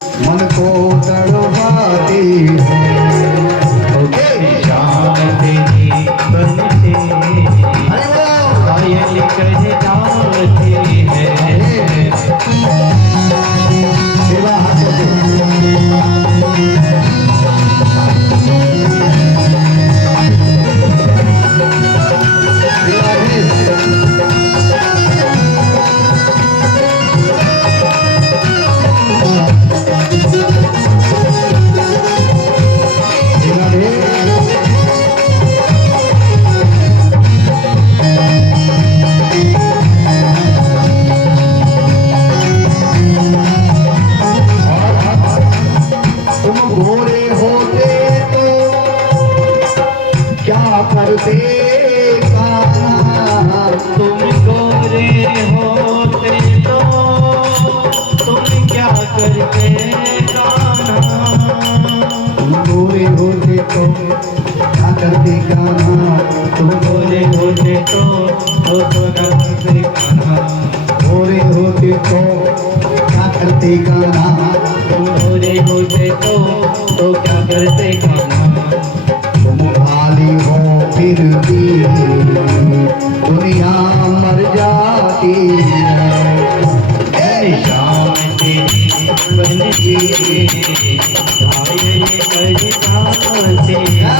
मन को तड़पाती है। ओके शाम तेरी बनते घायल कर जाती है। सेवा हाथों करते तुम गोरे होते तो तुम क्या करते कान्हा। तुम गोरे होते तो क्या करते कान्हा। तुम गोरे होते तो क्या करते कान्हा। गोरे होते तो क्या करते कान्हा। तुम गोरे होते तो क्या करते कान्हा। तुम खाली हो फिर भी दुनिया मर जाती है। शाम तेरी बनती घायल कर जाती है।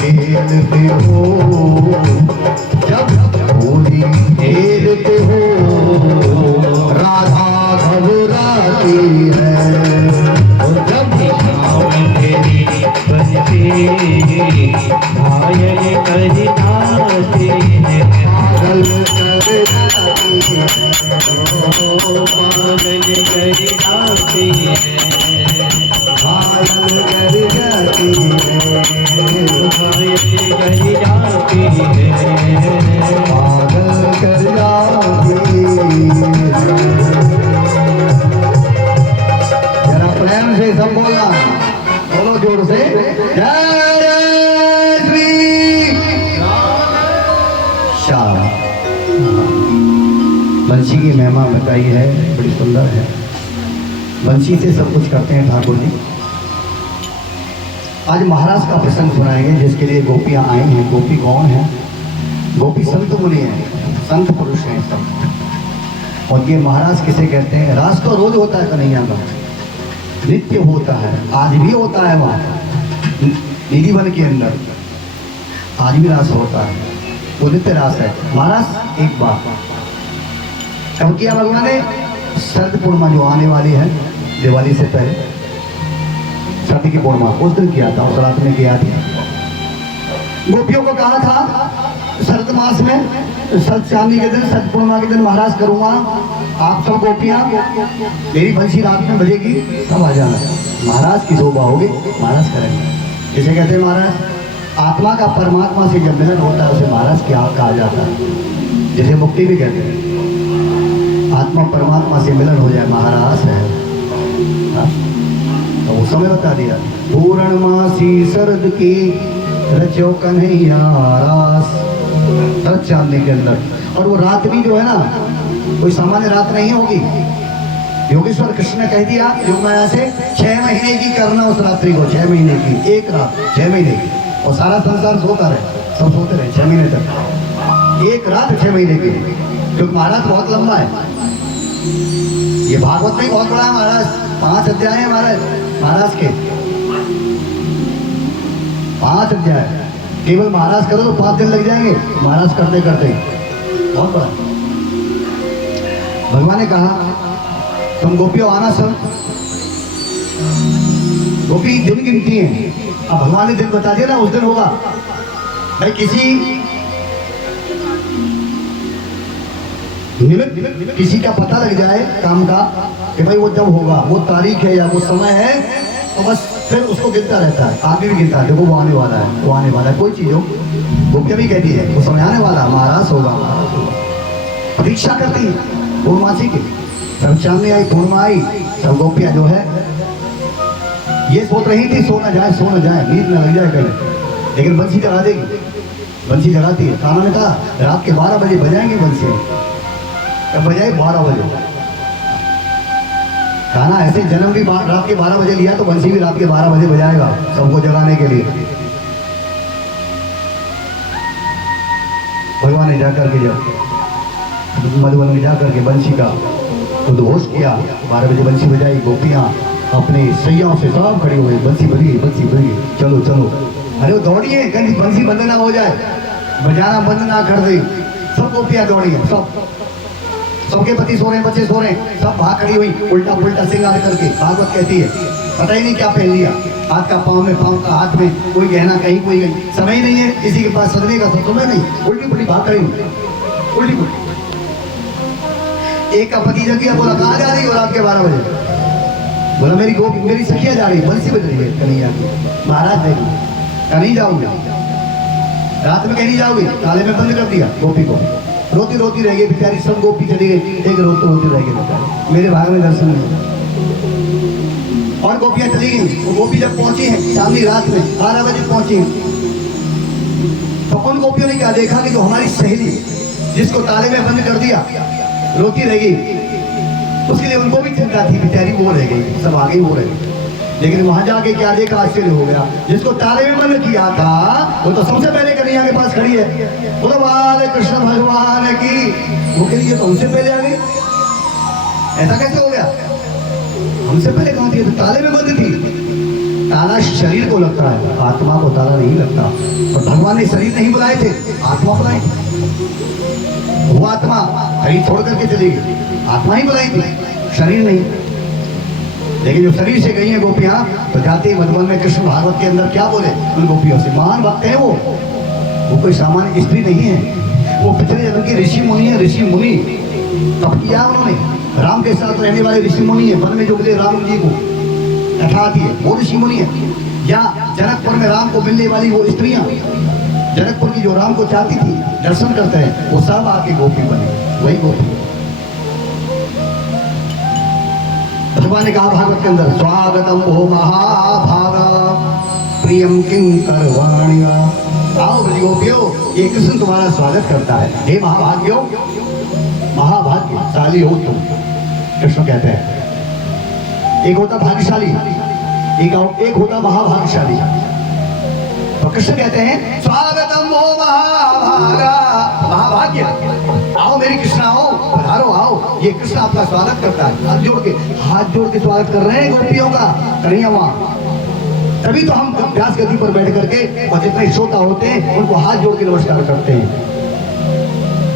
खेलते हो जब होली खेलते हो राधा घबराती है। और जब शाम तेरी बनती घायल कर जाती है। पागल कर जाती है। पागल कर जाती है। पागल कर जाती है। घायल कर जाती है। पागल कर जाती है। जरा प्रेम से सब बोलना, बोलो जोर से जय श्री श्याम। बंसी की महिमा बताई है, बड़ी सुंदर है। बंसी से सब कुछ करते हैं ठाकुर जी। आज महाराज का प्रसंग सुनाएंगे जिसके लिए गोपियां आई हैं। गोपी कौन है? गोपी संत मुनि हैं, संत पुरुष हैं सब। और ये महाराज किसे कहते हैं? रास तो रोज होता है कन्हैया का, नित्य होता है, आज भी होता है। वहाँ निधि वन के अंदर आज भी रास होता है, वो नित्य रास है। महाराज एक बात कब किया भगवान ने? शरद पूर्णिमा जो आने वाली है, दिवाली से पहले शरद की पूर्णिमा, उस दिन किया था, उस रात में किया था। गोपियों को कहा था शरद मास में शरद चांदी के दिन, शरद पूर्णिमा के दिन महाराज करूंगा। आप सब गोपियां मेरी बंसी रात में बजेगी, सब आ जाना। महाराज की शोभा होगी, महाराज करेंगे। जिसे कहते हैं महाराज आत्मा का परमात्मा से जब मिलन होता है उसे महाराज क्या कहा जाता है। जिसे मुक्ति भी कहते हैं। आत्मा परमात्मा से मिलन हो जाए, महाराज है। तो वो समय बता दिया। पूर्णमासी शरद की रचो कन्हैया रास, शरद चांदनी के अंदर। और वो रात भी जो है ना, कोई सामान्य रात नहीं होगी। योगेश्वर कृष्ण ने कह दिया योग माया से 6 महीने की करना उस रात्रि को, 6 महीने की एक रात, 6 महीने की। और सारा संसार सोता रहे, सब सोते रहे 6 महीने तक। एक रात 6 महीने की, क्योंकि महाराज बहुत लंबा है। ये भागवत नहीं बहुत बड़ा है महाराज, 5 अध्याय है महाराज के 5 अध्याय। केवल महाराज करो तो 5 दिन लग जाएंगे, महाराज करते करते बहुत बड़ा। भगवान ने कहा तुम गोपियों आना सब। गोपी दिन गिनती हैं। अब भगवान ने दिन बता दिया ना, उस दिन होगा। भाई किसी निमित्त किसी का पता लग जाए काम का कि भाई वो जब होगा, वो तारीख है या वो समय है, तो बस फिर उसको गिनता रहता है। आगे भी गिनता है, देखो वो आने वाला है, वो आने वाला है। कोई चीज हो, गोपियां भी कहती है वो समय आने वाला, महाराज होगा, महाराज होगा। प्रतीक्षा करती है पूर्णमासी की। सब चांदनी आई, पूर्णिमा आई, सब गोपियां जो है ये सोच रही थी सो न जाए, नींद न लग जाए कहीं, लेकिन बंसी जगा देगी। बंसी जगाती है। कान्हा ने कहा रात के 12 बजे बजाएंगे बंसी। तब बजाए 12 बजे। कान्हा ऐसे जन्म भी रात के 12 बजे लिया, तो बंसी भी रात के 12 बजे बजाएगा सबको जगाने के लिए। भगवान ने जाकर के जब मधुबन में जाकर के बंसी का उद्घोष किया, 12 बजे बंसी बजाई। गोपियां अपने सैयाओं से सब खड़ी हुई, बंसी बजी, चलो चलो। अरे वो दौड़िए कहीं बंसी बंद ना हो जाए, बजाना बंद ना कर दे। सब गोपियां दौड़ी है, सबके पति सो रहे हैं, बच्चे सो रहे हैं, सब भाग खड़ी हुई उल्टा पुल्टा श्रृंगार करके। भागवत कहती है पता ही नहीं क्या पहन लिया, हाथ का पाँव में, पाँव का हाथ में, कोई गहना कहीं, कोई कहीं, समय ही नहीं है किसी के पास सजने का, तो समय नहीं, उल्टी पुल्टी भाग खड़ी हुई, उल्टी पुल्टी। एक का पति जग गया, बोला कहाँ जा रही हो रात के 12 बजे? बोला मेरी सखिया जा रही, बंसी बज रही है कन्हैया की। महाराज देखो नहीं जाओगे, रात में कहीं जाओगे, ताले में बंद कर दिया गोपी को। रोती रोती रह गई बेचारी, सब गोपी चली गई, एक रोती रह गई बेचारी, मेरे भाग में दर्शन नहीं। और गोपियां चली गई। वो गोपी जब पहुंची है चांदनी रात में 12 बजे पहुंची है, तो उन गोपियों ने क्या देखा कि जो हमारी सहेली जिसको ताले में बंद कर दिया रोती रह गई, उसके लिए उनको भी चिंता थी, बेचारी वो रह गई, सब आगे वो रह गई। लेकिन वहां जाके क्या देखा, आश्चर्य हो गया। जिसको ताले में बंद किया था वो तो सबसे पहले कन्हैया के पास खड़ी है। बोलो बाल कृष्ण भगवान की। वो कह रही है तो हमसे पहले आ गई, ऐसा कैसे हो गया? हमसे पहले कहाँ थी? तो ताले में बंद थी। ताला शरीर को लगता है, आत्मा को ताला नहीं लगता। और भगवान ने शरीर नहीं बुलाए थे, आत्मा बुलाई थी। वो आत्मा शरीर छोड़ करके चली गई, आत्मा ही बुलाई थी, शरीर नहीं। लेकिन जो शरीर से गई है गोपियां, तो जाते मधुबन में कृष्ण भागवत के अंदर क्या बोले उन गोपियों से? महान भक्त है वो कोई सामान्य स्त्री नहीं है। वो पिछले जन्म की ऋषि मुनि है, ऋषि मुनि तब किया उन्होंने। राम के साथ रहने वाले ऋषि मुनि है, वन में जो मिले राम जी को अठाती है वो ऋषि मुनि है। या जनकपुर में राम को मिलने वाली वो स्त्रियां, जनकपुर की जो राम को चाहती थी, दर्शन करते हैं, वो सब आके गोपी बने, वही गोपी। भगवान ने कहा भागवत के अंदर, स्वागतम ओ महाभागा प्रियम किंकरवाणि। आओ गोपियों, ये कृष्ण तुम्हारा स्वागत करता है। हे महाभाग्यो, महाभाग्यशाली हो तुम, कृष्ण कहते हैं। एक होता भाग्यशाली, एक होता महाभाग्यशाली। तो कृष्ण कहते हैं स्वागतम ओ महाभागा, महाभाग्य। आओ मेरी कृष्ण, आओ पधारो, आओ। ये कृष्ण आपका स्वागत करता है। हाथ जोड़ के स्वागत कर रहे हैं गोपियों का, कन्हैया वहां। तभी तो हम व्यास गद्दी पर बैठ करके और जितने श्रोता होते हैं उनको हाथ जोड़ के नमस्कार करते हैं।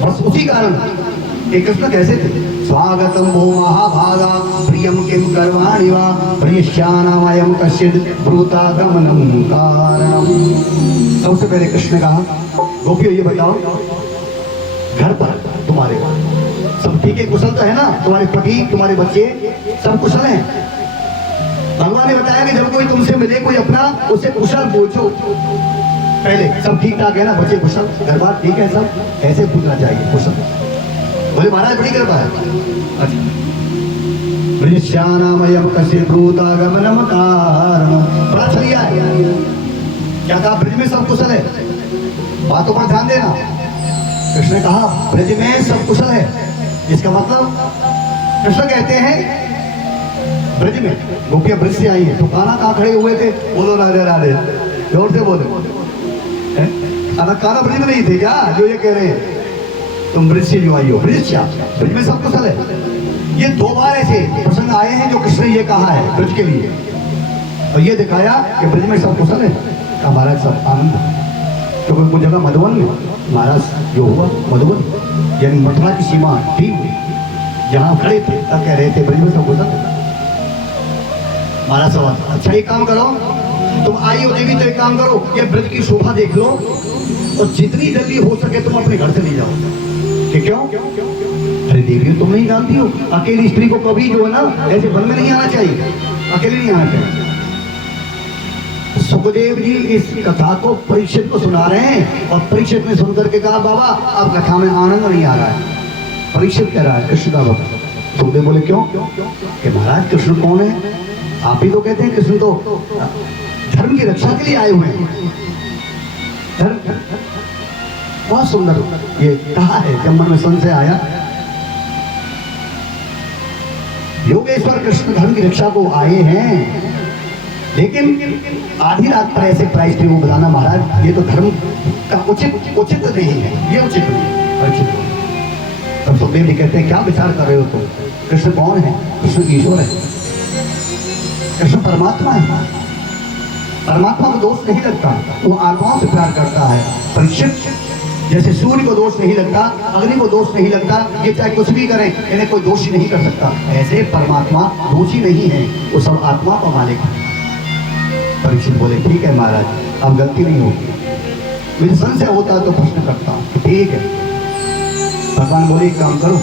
बस उसी कारण एक कृष्ण कैसे थे? स्वागतम भो महाभागा प्रियम किम करवाणि वा प्रियश्यानामयं कश्चित् ब्रूतागमनं कारणम्। सबसे पहले कृष्ण ने कहा गोपियों ये बताओ, घर पर तुम्हारे सब ठीक है, कुशल तो है ना? तुम्हारे पति, तुम्हारे बच्चे सब कुशल हैं? भगवान ने बताया कि जब कोई तुमसे मिले, कोई अपना, उससे कुशल पूछो पहले। सब ठीक ठाक है ना? बच्चे कुशल, घर बार ठीक है सब? ऐसे पूछना चाहिए कुशल। बोले महाराज बड़ी कृपा है। अच्छा, ब्रजश्यानामयं कश्चित् ब्रूतागमनं कारणम्। बड़ा चलिया है। क्या कहा? ब्रज में सब कुशल है। बातों पर ध्यान देना। कृष्ण ने कहा ब्रज में सब कुशल है। इसका मतलब कृष्ण कहते हैं ब्रज में गोपियां ब्रज से आई है, तो कान्हा कहाँ खड़े हुए थे? बोलो राधे राधे, जोर से बोलो। कान्हा ब्रज में नहीं थे क्या जो ये कह रहे हैं? तुम ब्रिज से जो आई हो, ब्रिज क्या, ब्रिज में सब कुशल है। ये 2 बार ऐसे प्रसंग आए हैं जो कृष्ण ने ये कहा है ब्रिज के लिए, और ये दिखाया कि ब्रिज में सब कुशल है। कहा महाराज सब आनंद है। क्योंकि वो जगह मधुबन में महाराज जो हुआ, मधुबन यानी मथुरा की सीमा ठीक हुई, जहाँ खड़े थे तब कह रहे थे ब्रिज में सब कुशल है। महाराज सवाल, अच्छा एक काम करो, तुम आई हो देवी तो एक काम करो, ये ब्रज की शोभा देख लो और जितनी जल्दी हो सके तुम अपने घर चली जाओ। कि क्यों? अरे देवी तुम नहीं जानती हो, अकेली स्त्री को कभी जो है ना ऐसे वन में नहीं आना चाहिए, अकेले नहीं आना चाहिए। सुखदेव जी इस कथा को परीक्षित को सुना रहे हैं, और परीक्षित ने सुनकर के कहा बाबा अब कथा में आनंद नहीं आ रहा है। परीक्षित कह रहा है कृष्ण का भक्त। सुखदेव बोले क्यों? कि महाराज कृष्ण कौन है? आप ही तो कहते हैं कृष्ण तो धर्म की रक्षा के लिए आए हुए हैं। धर्म बहुत सुंदर ये कहा है। जब मन में संशय आया, योगेश्वर कृष्ण धर्म की रक्षा को आए हैं, लेकिन आधी रात पर ऐसे प्राइस पे वो बताना महाराज ये तो धर्म का उचित नहीं है, ये उचित नहीं। तब सुखदेव जी कहते हैं क्या विचार कर रहे हो तुम? कृष्ण कौन है? कृष्ण ईश्वर है, कृष्ण परमात्मा है। परमात्मा को दोष नहीं लगता, वो आत्माओं से प्यार करता है। परीक्षित जैसे सूर्य को दोष नहीं लगता, अग्नि को दोष नहीं लगता, ये चाहे कुछ भी करें इन्हें कोई दोषी नहीं कर सकता, ऐसे परमात्मा दोषी नहीं है, वो सब आत्मा का मालिक है। परीक्षित बोले ठीक है महाराज अब गलती नहीं होगी, मुझे संशय होता है तो प्रश्न करता हूँ। ठीक है। भगवान बोले एक काम करो,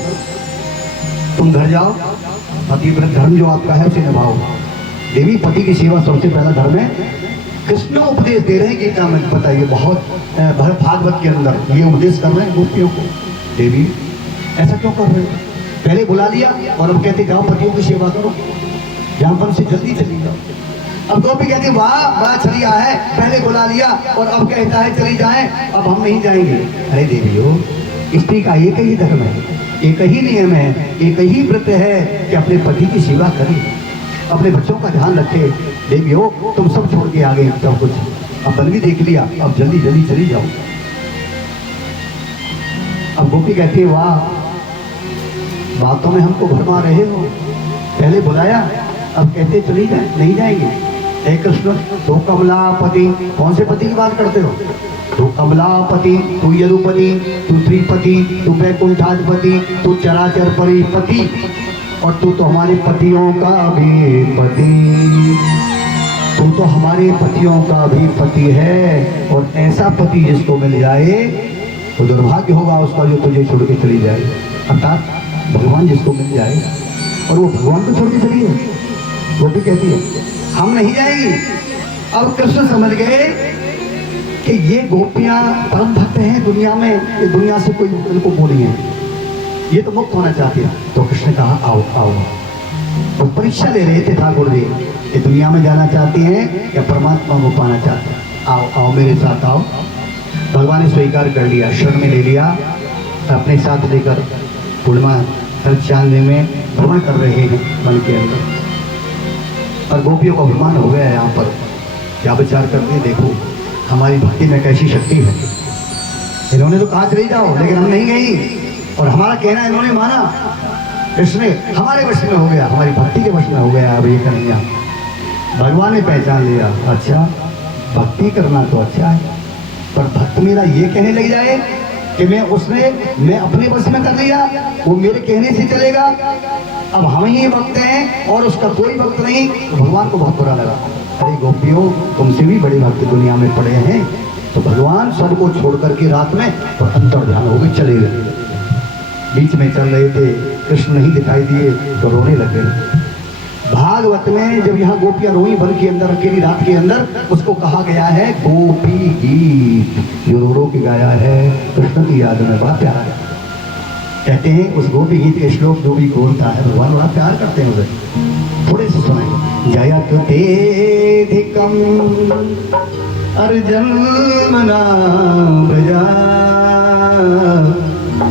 तुम घर जाओ, पतिव्रत धर्म जो आपका है उसे निभाओ। देवी पति की सेवा सबसे पहला धर्म है। कृष्ण उपदेश दे रहे हैं गीता में, बताइए बहुत भागवत के अंदर ये उपदेश कर रहे हैं गोपियों को। देवी ऐसा क्यों कर रहे हो? पहले बुला लिया और अब कहते जाओ पतियों की सेवा करो, जहाँ पर से जल्दी चली जाओ। अब गोपी कहती वाह बड़ा चलिया है, पहले बुला लिया और अब कहता है चली जाएं, अब हम नहीं जाएंगे। अरे देवियों, स्त्री का एक ही धर्म है, एक ही नियम है, एक ही व्रत है कि अपने पति की सेवा करें, अपने बच्चों का ध्यान रखे। देवियों तुम सब छोड़ के आ गए सब कुछ, अब बन भी देख लिया, अब जल्दी जल्दी चली जाओ। अब गोपी कहती है वाह बातों में हमको भरमा रहे हो, पहले बुलाया अब कहते चली जाए, नहीं जाएंगे। हे कृष्ण तो कमलापति, कौन से पति की बात करते हो? तू कमलापति, तू यदुपति, तू त्रिपति, तू वैकुंठाधिपति, तू चराचर परिपति, और तू तो हमारे पतियों का भी पति, तू तो हमारे पतियों का भी पति है। और ऐसा पति जिसको मिल जाए तो दुर्भाग्य होगा उसका जो तुझे छोड़ के चली जाए। अर्थात भगवान जिसको मिल जाए और वो भगवान को छोड़ के चली है, वो भी कहती है हम नहीं जाएंगे। अब कृष्ण समझ गए कि ये गोपियां परम भक्त हैं दुनिया में, ये दुनिया से कोई उनको बोली है, ये तो मुक्त होना चाहती है। तो कृष्ण कहा आओ आओ, और परीक्षा ले रहे थे ठाकुर जी, ये दुनिया में जाना चाहती हैं या परमात्मा को पाना चाहते हैं? आओ आओ मेरे साथ आओ। भगवान ने स्वीकार कर लिया, शरण में ले लिया, अपने साथ लेकर पूर्णिमा 96 में भ्रमण कर रहे हैं मन के अंदर। और गोपियों का अभिमान हो गया है यहाँ पर, क्या विचार करते हैं देखो हमारी भक्ति में कैसी शक्ति है। इन्होंने तो कहा चली जाओ, लेकिन हम नहीं गई, और हमारा कहना इन्होंने माना। कृष्ण हमारे वश में हो गया, हमारी भक्ति के वश में हो गया। अब ये कन्हैया भगवान ने पहचान लिया, अच्छा भक्ति करना तो अच्छा है, पर भक्त मेरा ये कहने लग जाए कि मैं अपने वश में कर लिया, वो मेरे कहने से चलेगा, अब हम ही भक्त हैं और उसका कोई भक्त नहीं, तो भगवान को बहुत बुरा लगा। अरे गोपियों तुमसे भी बड़े भक्त दुनिया में पड़े हैं। तो भगवान सब को छोड़ करके रात में तो अंतर ध्यान हो गए, चले गए। बीच में चल रहे थे, कृष्ण नहीं दिखाई दिए तो रोने लगे। भागवत में जब यहाँ गोपियां रोई वन के अंदर अकेली रात के अंदर, उसको कहा गया है गोपी गीत, जो रो रो के गाया है कृष्ण की याद में, बड़ा प्यारा है। कहते हैं उस गोपी गीत के श्लोक जो भी बोलता है भगवान बड़ा प्यार करते हैं उसे। थोड़े से सुनाएंगे। जयत तेधिकम अर्जन्मना प्रजा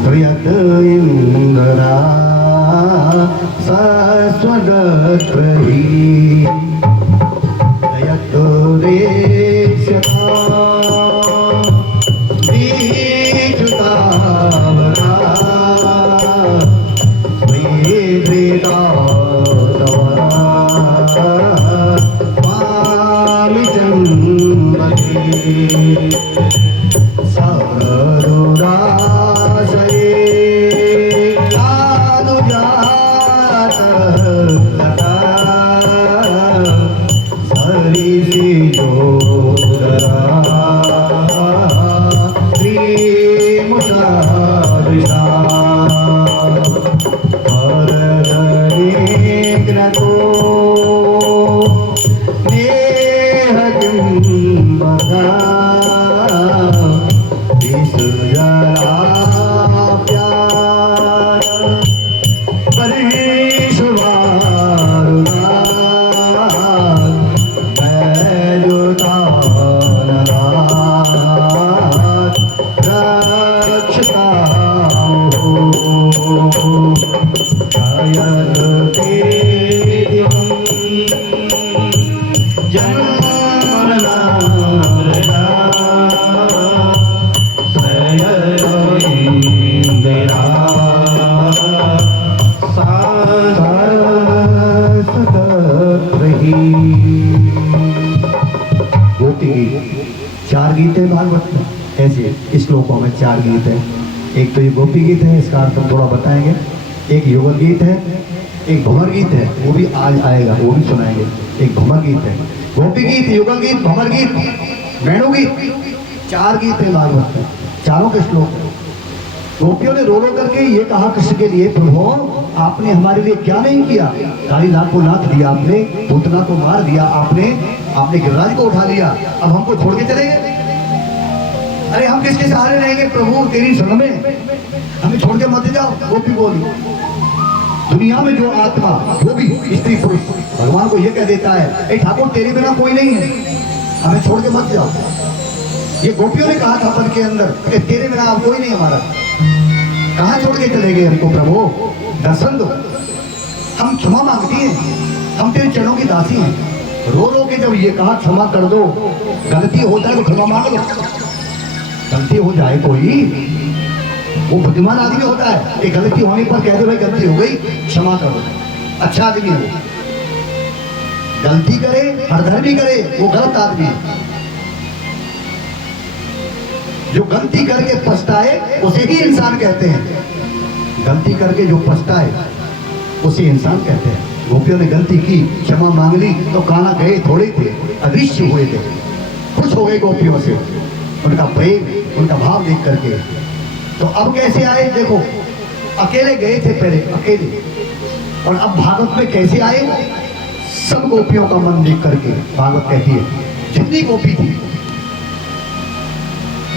प्रियत इंद्रा सस्वदत्रही जयत देशता दीजुतावरा कृष्णा हरदनेग्नको नेह किंबदा विसुजरा प्यार परिशुवारुदा चार गीत है भागवत में, ऐसे श्लोकों में चार गीत है। एक तो ये गोपी गीत है, इसका अर्थ हम थोड़ा बताएंगे। एक युगल गीत है, एक भंवर गीत है, वो भी आज आएगा, वो भी सुनाएंगे। एक भंवर गीत है, गोपी गीत, युगल गीत, भंवर गीत, वेणु गीत, चार गीत है भागवत में, चारों के श्लोक है। गोपियों ने रो रो करके ये कहा कृष्ण के लिए, प्रभु आपने हमारे लिए क्या नहीं किया। कालीनाथ को नाथ दिया आपने, पूतना को मार दिया आपने, आपने गिरिराज को उठा लिया, अब हमको छोड़ के चले गए। अरे हम किसके सहारे रहेंगे प्रभु, तेरी शरण में हमें छोड़ के मत जाओ। गोपी बोली, दुनिया में जो आत्मा, वो भी स्त्री पुरुष, भगवान को ये कह देता है, ए ठाकुर तेरे बिना कोई नहीं है, हमें छोड़ के मत जाओ। ये गोपियों ने कहा था मन के अंदर कि तेरे बिना अब कोई नहीं हमारा। कहाँ छोड़ के चले गए हमको प्रभु, दर्शन दो, हम क्षमा मांगती हैं, हम तेरे चरणों की दासी हैं। रो रो के जब ये कहा क्षमा कर दो, गलती होता है तो क्षमा मांग लो। गलती हो जाए कोई, वो बुद्धिमान आदमी होता है कि गलती होने पर कह दो भाई गलती हो गई, क्षमा करो, अच्छा आदमी है वो। गलती करे, हरधर्मी करे, वो गलत आदमी है। जो गलती करके पछताए उसे ही इंसान कहते हैं। गलती करके जो पछताए उसे इंसान कहते हैं। गोपियों ने गलती की, क्षमा मांग ली, तो काना गए थोड़े थे, अदृश्य हुए थे, खुश हो गए गोपियों से, उनका प्रेम, उनका भाव देख करके। तो अब कैसे आए देखो, अकेले गए थे पहले, अकेले, और अब भागवत में कैसे आए, सब गोपियों का मन देख करके। भागवत कहती है जितनी गोपी थी,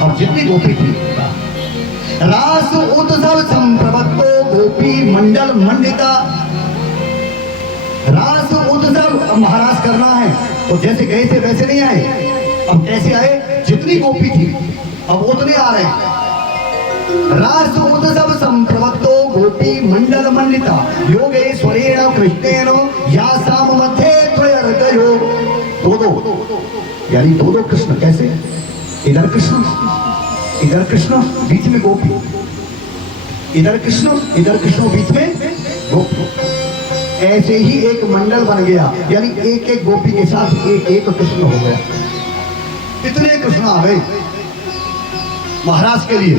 और जितनी गोपी थी, रास उत्सव संप्रवत्तो गोपी मंडल मंडिता। रास उत्सव महाराज करना है, तो जैसे गए थे वैसे नहीं आए। अब कैसे आए, जितनी गोपी थी अब उतने आ रहे हैं। रास उत्सव संप्रवत्तो गोपी मंडल मंडिता योगेश्वरेण कृष्णेन यासाम मध्ये त्रयर्तयो। दो यानी दो कृष्ण। कैसे, इधर कृष्ण, इधर कृष्ण, बीच में गोपी, इधर कृष्ण बीच में गोपी। ऐसे ही एक मंडल बन गया, यानी एक एक गोपी के साथ एक एक कृष्ण हो गया। इतने कृष्ण आ गए महाराज के लिए।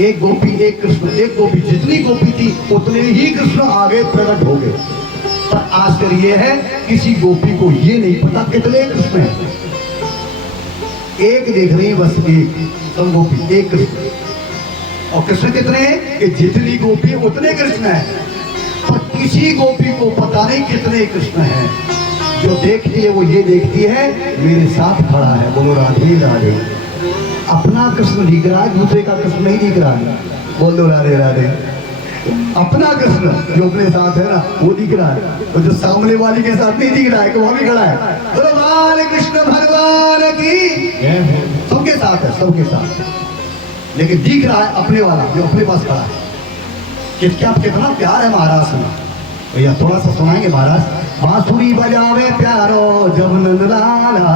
एक गोपी, एक कृष्ण, एक गोपी, जितनी गोपी थी उतने ही कृष्ण आगे प्रकट हो गए। पर आश्चर्य ये है, किसी गोपी को ये नहीं पता कितने कृष्ण हैं। एक देख रही बस, एक सब गोपी, एक कृष्ण। और कृष्ण कितने हैं कि जितनी गोपी उतने कृष्ण हैं, पर किसी गोपी को पता नहीं कितने कृष्ण हैं। जो देखती है वो ये देखती है मेरे साथ खड़ा है, बोलो राधे राधे। अपना कृष्ण दिख रहा है, दूसरे का कृष्ण नहीं दिख रहा है, बोलो राधे राधे। अपना कृष्ण जो अपने साथ है ना वो दिख रहा है, तो जो सामने वाली के साथ नहीं दिख रहा है कि वो भी खड़ा है। बोलो बाल कृष्ण भगवान की, सबके साथ है, सबके साथ, लेकिन दिख रहा है अपने वाला जो अपने पास खड़ा है। कितना प्यार है महाराज में। भैया थोड़ा सा सुनाएंगे महाराज। बांसुरी बजावे प्यारो जब नंदलाला,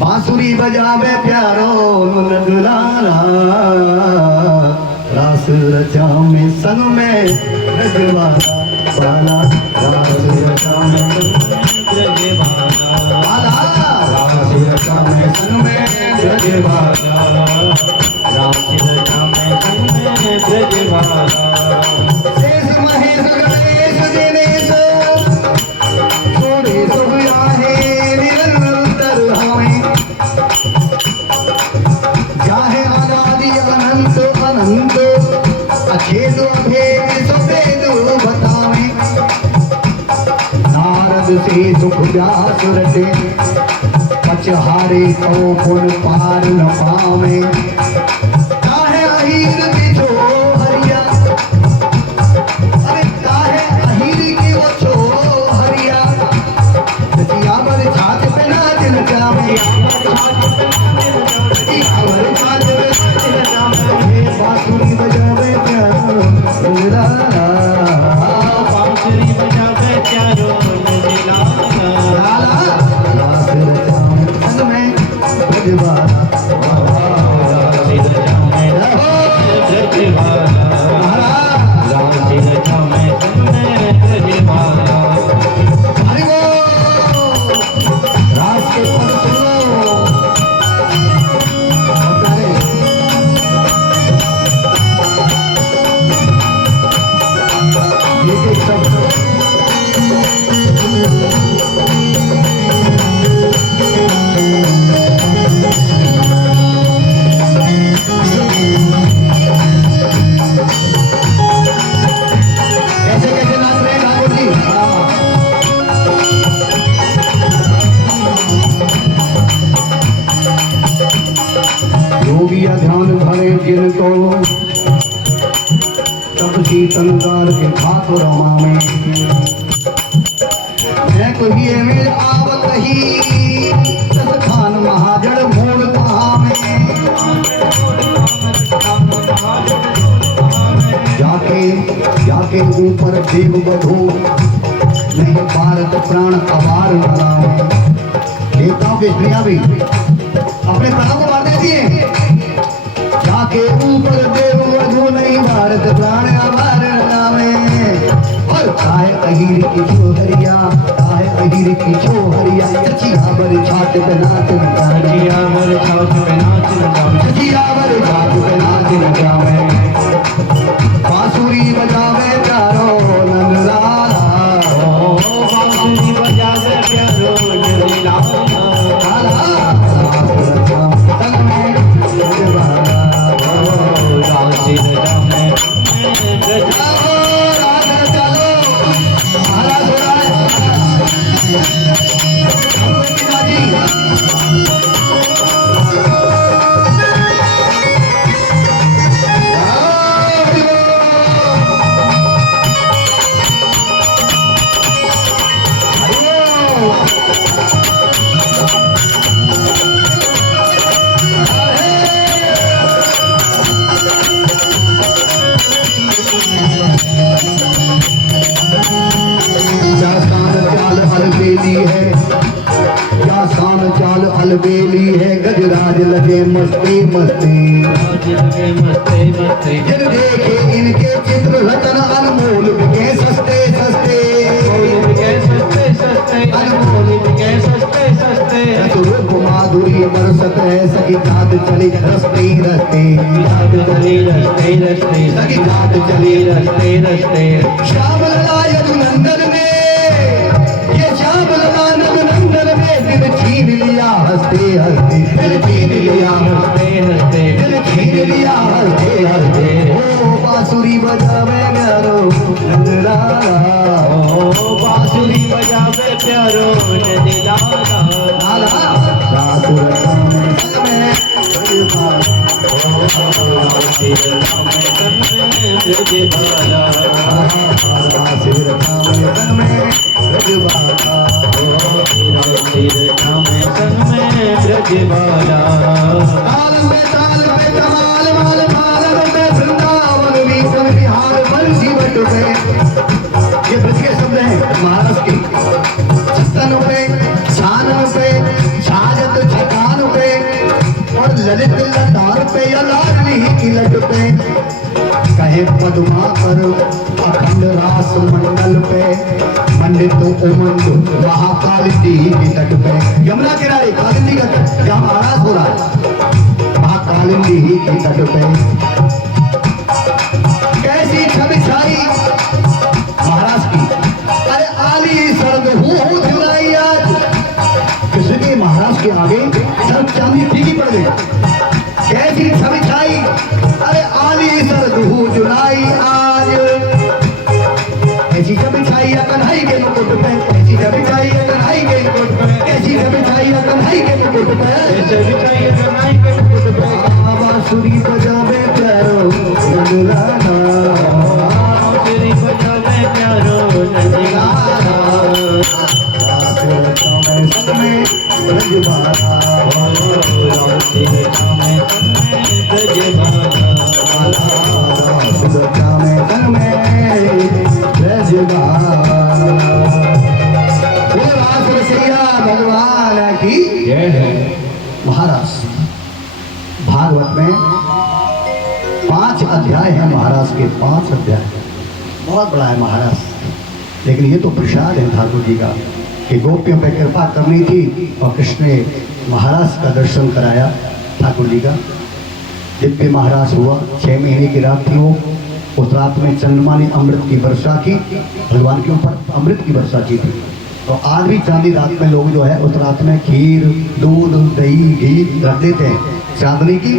बांसुरी बजावे प्यारो नंदलाला, रास रचा में संग में रजवाला बाला, रास रचा में बाला, रास रचा में संग में रजवाला, रास रचा में संग में रजवाला। शेष महेश गणेश दिनेश सोरे सोया है निरंतर हमें, चाहे आजादी अनंत अनंत अछेद अभेद सफेद बतावे नारद से सुख व्यास रटे पचहारे को पुन पार न पावे काहे अहीर बिछो हरिया अरे काहे अहीर की वो छो हरिया सियावर छात पे नाच न जावे सियावर छात पे नाच न जावे बांसुरी बजावे प्यारो मेरा बांसुरी बजावे प्यारो लाला रास रचाऊं संग में ब्रजबाला हरि बोल रास के पद सुनो एक शब्द कैसे कैसे नाच रहे हैं ठाकुर जी योगिया ध्यान धरे जिनको तब शीतलगार के खातो रमा में मैं कही में आवत ही सत खान महाजड़ मोड़ कहा में जाके जाके ऊपर देव बधो नहीं भारत प्राण अवार बनावे देवताओं के स्त्रियां भी अपने प्राणों को मार देती है जाके ऊपर देव बधो नहीं भारत प्राण अवार बनावे और काहे अहीर की छोहरिया काहे अहीर की छोहरिया सचियावर छात पे नाच नचावे जियावर छात पे नाच नचावे सचियावर छात पे नाच नचावे बांसुरी बजावे प्यारो नंदलाला बांसुरी बजावे प्यारो नंदलाला लाला तन में ब्रजबाला रास रचावे चलो राज चलो महाराज हो रहा है पिताजी क्या शान चाल अलबेली है क्या शान चाल अलबेली है गजराज लगे मस्ती मस्ती मस्ते मस्ते जिन देखे इनके चित्र रतन अनमोल बिके सस्ते सस्ते सस्ते सस्ते अनमोल के सस्ते सस्ते रूप माधुरी बरसत है सखी गात चली रस्ते रस्ते याद चली रस्ते रस्ते सखी गात चली रस्ते रस्ते श्याम लला यदुनंदन में ये श्याम लला यदुनंदन में दिल छीन लिया हंसते हंसते दिल छीन लिया हंसते हंसते दिल छीन लिया हंसते हंसते ओ बांसुरी बजावे प्यारो नंदलाला ओ बांसुरी बजावे प्यारो नंदलाला लाला रात रचावे संग में ब्रजबाला रात रचावे संग में ब्रजबाला ताल पे कमाल माल माल पे वृंदावन वीतन बिहार बंसी बट पे ये ब्रज के शब्द हैं महाराज के चित्तन पे शान पे छाजत छकान पे और ललित लतार पे या लाडली की लट पे कहे पद्माकर अखंड रास मंडल पे मंडित उमंग महाकालिंदी के तट पे यमुना किनारे कालिंदी का तट जहाँ महाराज हो रहा है महाकालिंदी के तट पे कैसी छवि छाई महाराज की अरे आली सर्द हो दिलाई आज किसके महाराज के आगे सर्द चांदी फीकी पड़ गई कैसी छवि छाई अरे आली मुकुट पे ऐसे बिछाइए कन्हई के मुकुट पे बांसुरी बजावे प्यारो नंदलाला बांसुरी बजावे प्यारो नंदलाला संग में ब्रजबाला राधे रामे ब्रजबाला सुरक्षा में संग में ब्रजबाला भगवान की जय है। महाराज भागवत में 5 अध्याय है महाराज के 5 अध्याय बहुत बड़ा है महाराज लेकिन ये तो प्रसाद है ठाकुर जी का कि गोपियों पे कृपा करनी थी और कृष्ण ने महाराज का दर्शन कराया ठाकुर जी का दिव्य महाराज हुआ 6 महीने की रात थी वो उस रात में चंद्रमा ने अमृत की वर्षा की भगवान के ऊपर अमृत की वर्षा की थी तो आज भी चांदी रात में लोग जो है उस रात में खीर दूध दही घी रख देते हैं चांदनी की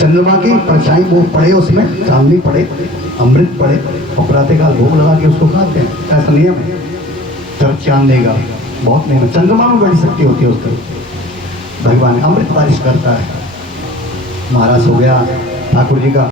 चंद्रमा की परछाई वो पड़े उसमें चांदनी पड़े अमृत पड़े और प्रातःकाल भोग लगा के उसको खाते हैं ऐसा नियम है तब चांद देगा बहुत नियम है चंद्रमा में बड़ी शक्ति होती है उसका भगवान अमृत बारिश करता है महाराज हो गया ठाकुर जी का